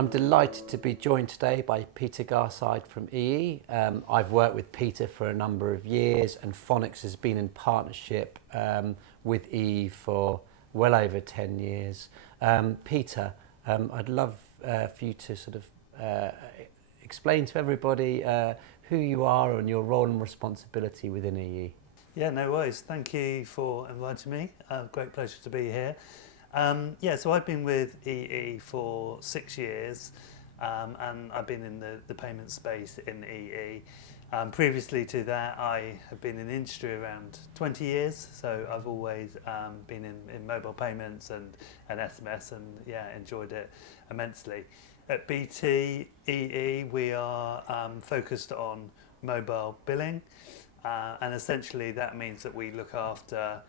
I'm delighted to be joined today by Peter Garside from EE. I've worked with Peter for a number of years, and Fonix has been in partnership with EE for well over 10 years. Peter, I'd love for you to sort of explain to everybody who you are and your role and responsibility within EE. Yeah, no worries. Thank you for inviting me. Great pleasure to be here. So I've been with EE for 6 years, and I've been in the payment space in EE. Previously to that, I have been in the industry around 20 years, so I've always been in mobile payments and SMS, and enjoyed it immensely. At BT EE, we are focused on mobile billing, and essentially that means that we look after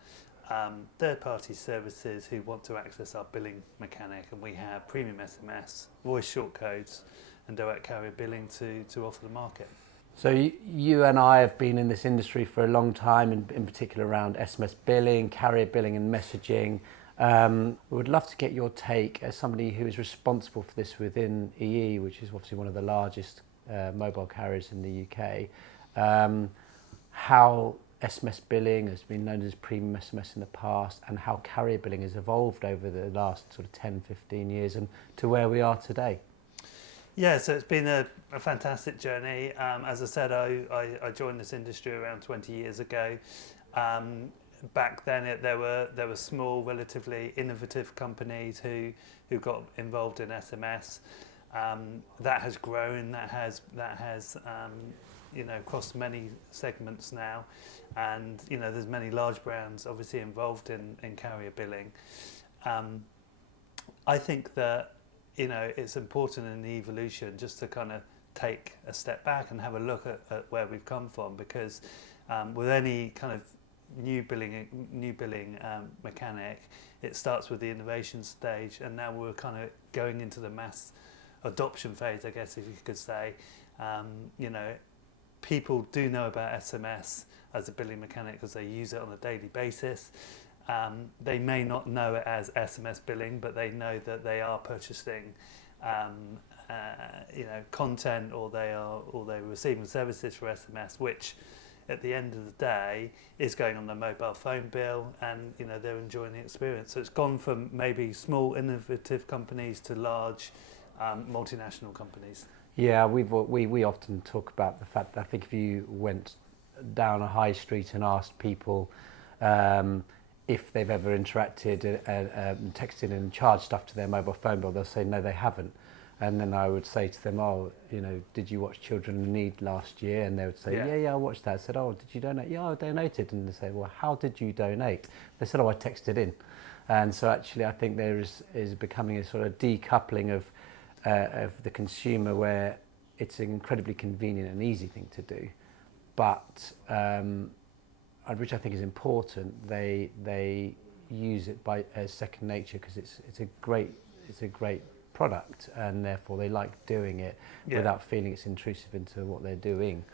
third-party services who want to access our billing mechanic, and we have premium SMS, voice shortcodes and direct carrier billing to offer the market. So you and I have been in this industry for a long time, in particular around SMS billing, carrier billing and messaging. We would love to get your take as somebody who is responsible for this within EE, which is obviously one of the largest mobile carriers in the UK. How SMS billing has been known as premium SMS in the past, and how carrier billing has evolved over the last sort of 10-15 years and to where we are today. Yeah, so it's been a fantastic journey. As I said, I joined this industry around 20 years ago. Back then there were small, relatively innovative companies who got involved in SMS. That has grown, that has across many segments now, and there's many large brands obviously involved in carrier billing. I think that it's important in the evolution just to kind of take a step back and have a look at where we've come from, because with any kind of new billing mechanic, it starts with the innovation stage, and now we're kind of going into the mass adoption phase, I guess, if you could say. People do know about SMS as a billing mechanic because they use it on a daily basis. They may not know it as SMS billing, but they know that they are purchasing content, or they're receiving services for SMS, which at the end of the day is going on their mobile phone bill, and they're enjoying the experience. So it's gone from maybe small innovative companies to large multinational companies. Yeah, we often talk about the fact that I think if you went down a high street and asked people if they've ever interacted and texted and charged stuff to their mobile phone bill, they'll say no, they haven't. And then I would say to them, did you watch Children in Need last year? And they would say, yeah, I watched that. I said, oh, did you donate? Yeah, I donated. And they say, well, how did you donate? They said, oh, I texted in. And so actually I think there is becoming a sort of decoupling of the consumer, where it's an incredibly convenient and easy thing to do, but which I think is important. They use it as second nature, because it's a great product, and therefore they like doing it without feeling it's intrusive into what they're doing.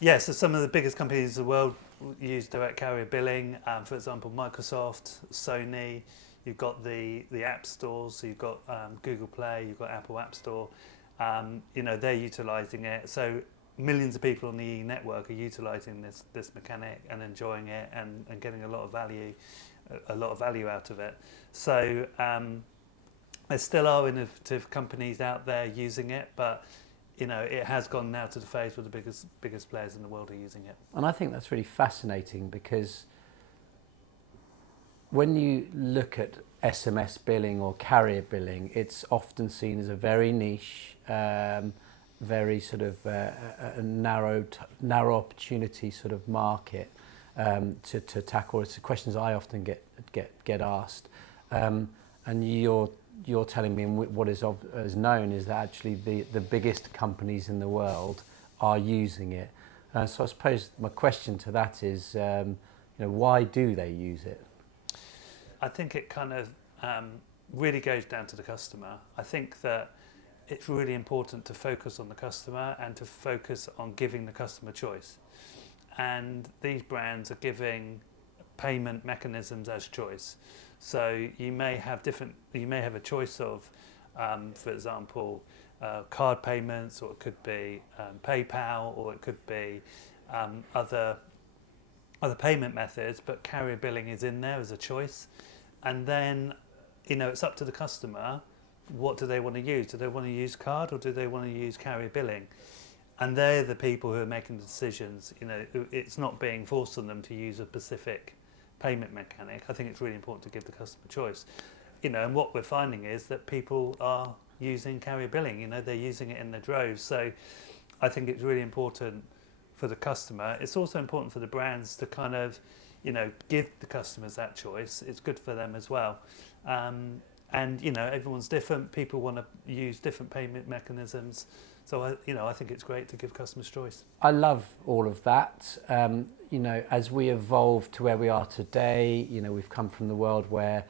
Yeah, so some of the biggest companies in the world use direct carrier billing. For example, Microsoft, Sony. You've got the app stores, so you've got Google Play, you've got Apple App Store. They're utilising it. So millions of people on the EE network are utilising this mechanic and enjoying it, and getting a lot of value out of it. So there still are innovative companies out there using it, but it has gone now to the phase where the biggest players in the world are using it. And I think that's really fascinating, because when you look at SMS billing or carrier billing, it's often seen as a very niche, very sort of a narrow opportunity sort of market to tackle. It's the questions I often get asked, and you're telling me what is known is that actually the biggest companies in the world are using it. So I suppose my question to that is, why do they use it? I think it kind of really goes down to the customer. I think that it's really important to focus on the customer and to focus on giving the customer choice. And these brands are giving payment mechanisms as choice. So you may have a choice of, for example, card payments, or it could be PayPal, or it could be other payment methods, but carrier billing is in there as a choice. And then, it's up to the customer. What do they want to use? Do they want to use card, or do they want to use carrier billing? And they're the people who are making the decisions. It's not being forced on them to use a specific payment mechanic. I think it's really important to give the customer choice. And what we're finding is that people are using carrier billing. They're using it in their droves. So I think it's really important for the customer. It's also important for the brands to kind of, give the customers that choice. It's good for them as well. And everyone's different. People want to use different payment mechanisms. So I think it's great to give customers choice. I love all of that. As we evolve to where we are today, we've come from the world where,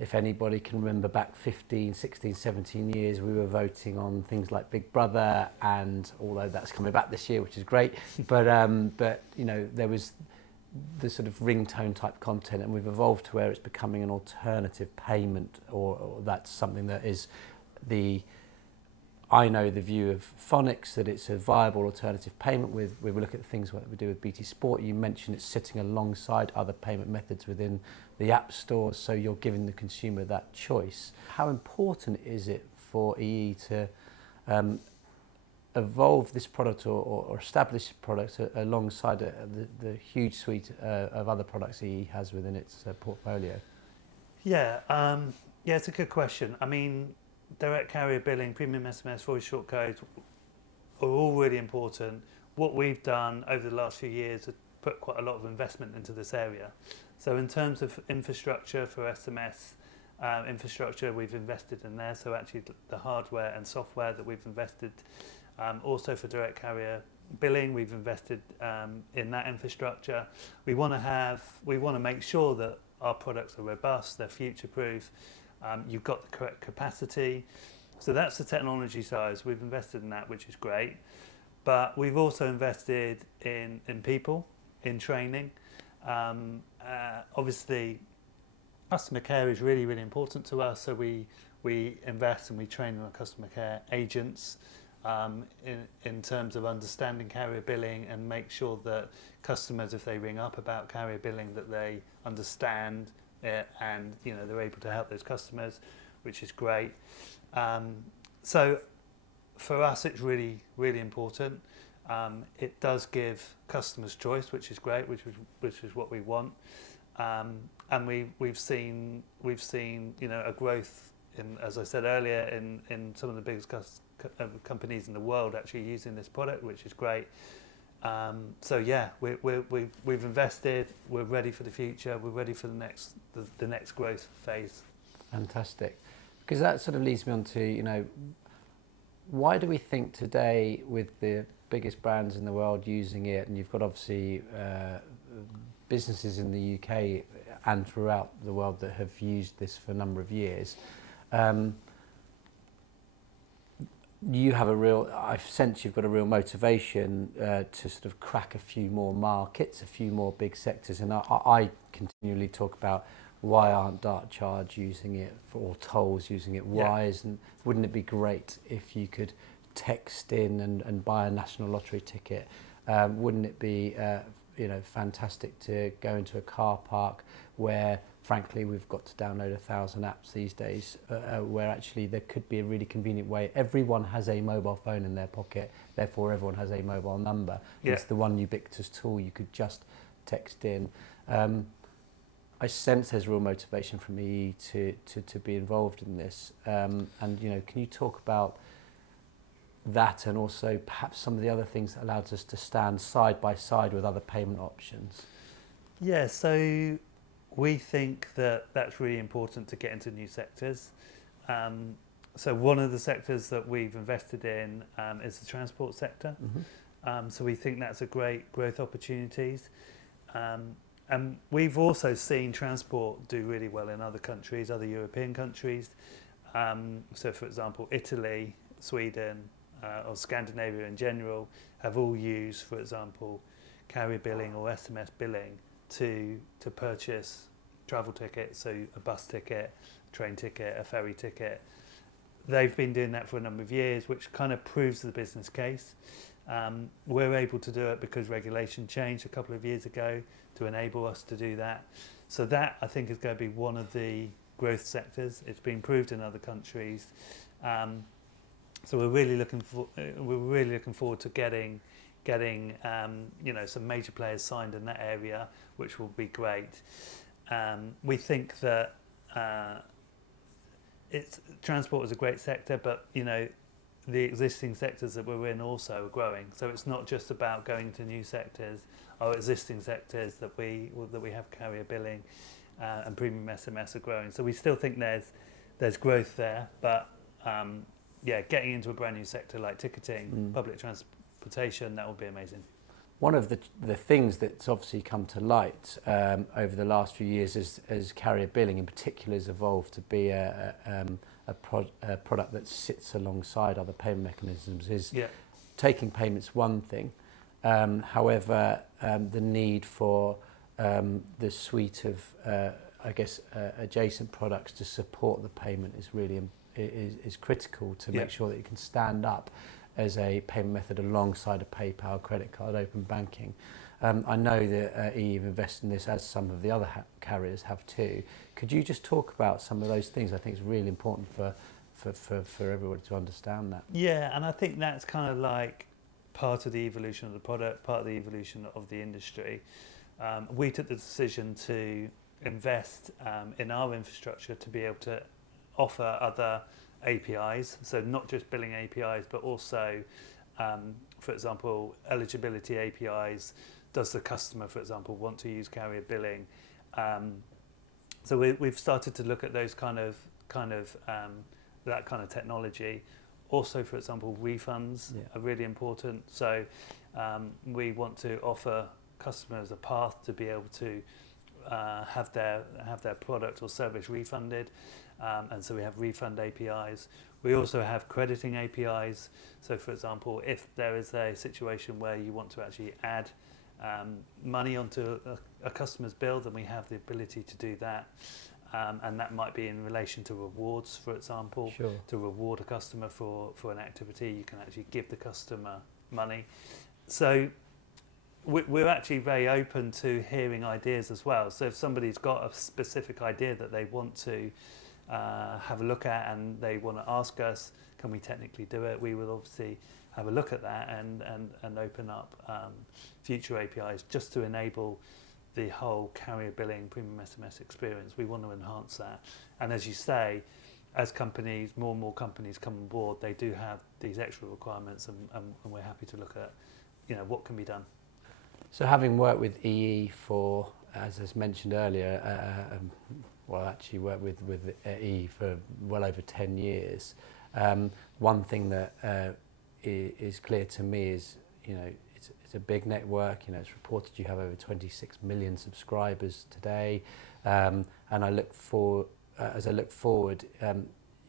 if anybody can remember back 15, 16, 17 years, we were voting on things like Big Brother, and although that's coming back this year, which is great, but there was the sort of ringtone type content, and we've evolved to where it's becoming an alternative payment, or that's something that is I know the view of Fonix, that it's a viable alternative payment. We look at the things what we do with BT Sport. You mentioned it's sitting alongside other payment methods within the app stores, so you're giving the consumer that choice. How important is it for EE to evolve this product or establish a product alongside the huge suite of other products EE has within its portfolio? Yeah, it's a good question. I mean, direct carrier billing, premium SMS, voice short codes are all really important. What we've done over the last few years is put quite a lot of investment into this area. So in terms of infrastructure for SMS infrastructure, we've invested in there. So actually the hardware and software that we've invested, also for direct carrier billing, we've invested in that infrastructure. We want to make sure that our products are robust, they're future-proof. You've got the correct capacity. So that's the technology side. We've invested in that, which is great. But we've also invested in people, in training. Obviously, customer care is really, really important to us. So we invest and we train our customer care agents in terms of understanding carrier billing, and make sure that customers, if they ring up about carrier billing, that they understand and they're able to help those customers, which is great. So for us, it's really, really important. It does give customers choice, which is great, which is what we want. And we've seen a growth in, as I said earlier, in some of the biggest companies in the world actually using this product, which is great. So yeah, we've invested. We're ready for the future. We're ready for the next growth phase. Fantastic, because that sort of leads me on to why do we think today, with the biggest brands in the world using it, and you've got obviously businesses in the UK and throughout the world that have used this for a number of years. You have I sense you've got a real motivation to sort of crack a few more markets, a few more big sectors. And I continually talk about, why aren't Dart Charge using it, or Tolls using it? Why wouldn't it be great if you could text in and buy a national lottery ticket? Wouldn't it be fantastic to go into a car park where, frankly, we've got to download 1,000 apps these days, where actually there could be a really convenient way. Everyone has a mobile phone in their pocket, therefore everyone has a mobile number. Yeah. It's the one ubiquitous tool you could just text in. I sense there's real motivation from EE to be involved in this. And can you talk about that, and also perhaps some of the other things that allowed us to stand side by side with other payment options? Yeah, so we think that that's really important to get into new sectors. So one of the sectors that we've invested in is the transport sector. Mm-hmm. So we think that's a great growth opportunities. And we've also seen transport do really well in other countries, other European countries. So for example, Italy, Sweden, or Scandinavia in general have all used, for example, carrier billing or SMS billing to purchase travel tickets, so a bus ticket, train ticket, a ferry ticket. they've been doing that for a number of years, which kind of proves the business case. We're able to do it because regulation changed a couple of years ago to enable us to do that. So that, I think, is going to be one of the growth sectors. It's been proved in other countries. So we're really looking forward to getting some major players signed in that area, which will be great. We think that transport is a great sector, but the existing sectors that we're in also are growing. So it's not just about going to new sectors. Our existing sectors that we have carrier billing and premium SMS are growing. So we still think there's growth there, but getting into a brand new sector like ticketing, public transportation, that would be amazing. One of the things that's obviously come to light over the last few years as carrier billing in particular has evolved to be a product that sits alongside other payment mechanisms. Taking payments one thing, however the need for the suite of adjacent products to support the payment is really is critical to make sure that you can stand up as a payment method alongside a PayPal, credit card, open banking. I know that EE have invested in this, as some of the other carriers have too. Could you just talk about some of those things? I think it's really important for everybody to understand that. Yeah, and I think that's kind of like part of the evolution of the product, part of the evolution of the industry. We took the decision to invest in our infrastructure to be able to offer other APIs, so not just billing APIs, but also, for example, eligibility APIs. Does the customer, for example, want to use carrier billing? So we've started to look at those that kind of technology. Also, for example, refunds are really important. So we want to offer customers a path to be able to have their product or service refunded. And so we have refund APIs. We also have crediting APIs. So for example, if there is a situation where you want to actually add money onto a customer's bill, then we have the ability to do that. And that might be in relation to rewards, for example. Sure. To reward a customer for an activity, you can actually give the customer money. So we're actually very open to hearing ideas as well. So if somebody's got a specific idea that they want to have a look at and they want to ask us, can we technically do it? We will obviously have a look at that and open up future APIs just to enable the whole carrier billing premium SMS experience. We want to enhance that. And as you say, as companies, more and more companies come on board, they do have these extra requirements, and we're happy to look at what can be done. So having worked with EE for, as mentioned earlier, actually worked with EE for well over 10 years. One thing that is clear to me is, it's a big network. It's reported you have over 26 million subscribers today, and as I look forward,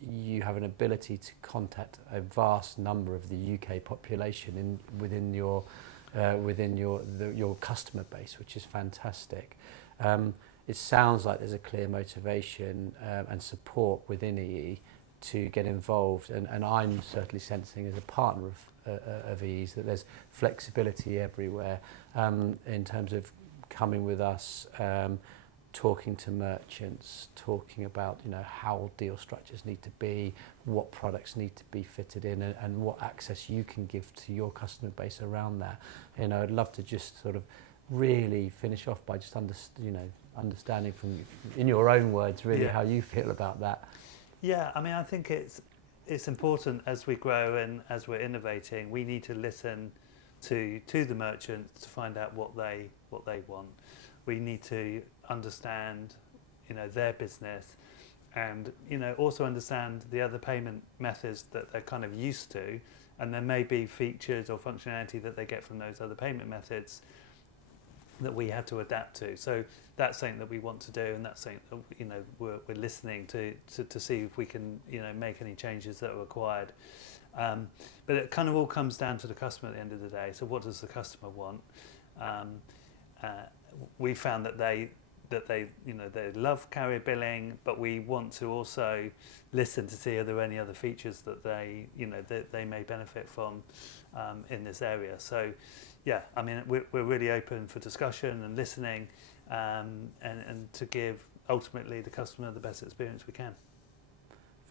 you have an ability to contact a vast number of the UK population within your customer base, which is fantastic. It sounds like there's a clear motivation and support within EE to get involved, and I'm certainly sensing as a partner of EE's that there's flexibility everywhere in terms of coming with us, talking to merchants, talking about how deal structures need to be, what products need to be fitted in, and what access you can give to your customer base around that. I'd love to just sort of really finish off by just understanding from, in your own words, really how you feel about that. Yeah, I mean, I think it's important as we grow and as we're innovating, we need to listen to the merchants to find out what they want. We need to understand, their business, and also understand the other payment methods that they're kind of used to, and there may be features or functionality that they get from those other payment methods that we have to adapt to. So that's something that we want to do, and that's something that we're listening to see if we can make any changes that are required. But it kind of all comes down to the customer at the end of the day. So what does the customer want? We found that that they love carrier billing, but we want to also listen to see are there any other features that they may benefit from in this area. So yeah, I mean, we're really open for discussion and listening, and to give ultimately the customer the best experience we can.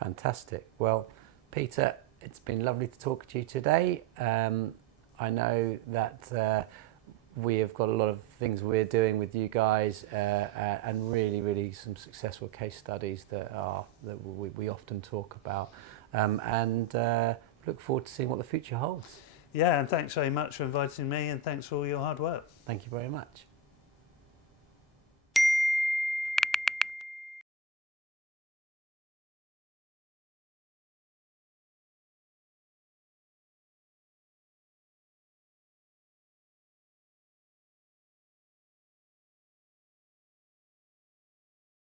Fantastic. Well, Peter, it's been lovely to talk to you today. I know that we have got a lot of things we're doing with you guys, and really some successful case studies that we often talk about, and look forward to seeing what the future holds. Yeah, and thanks very much for inviting me, and thanks for all your hard work. Thank you very much.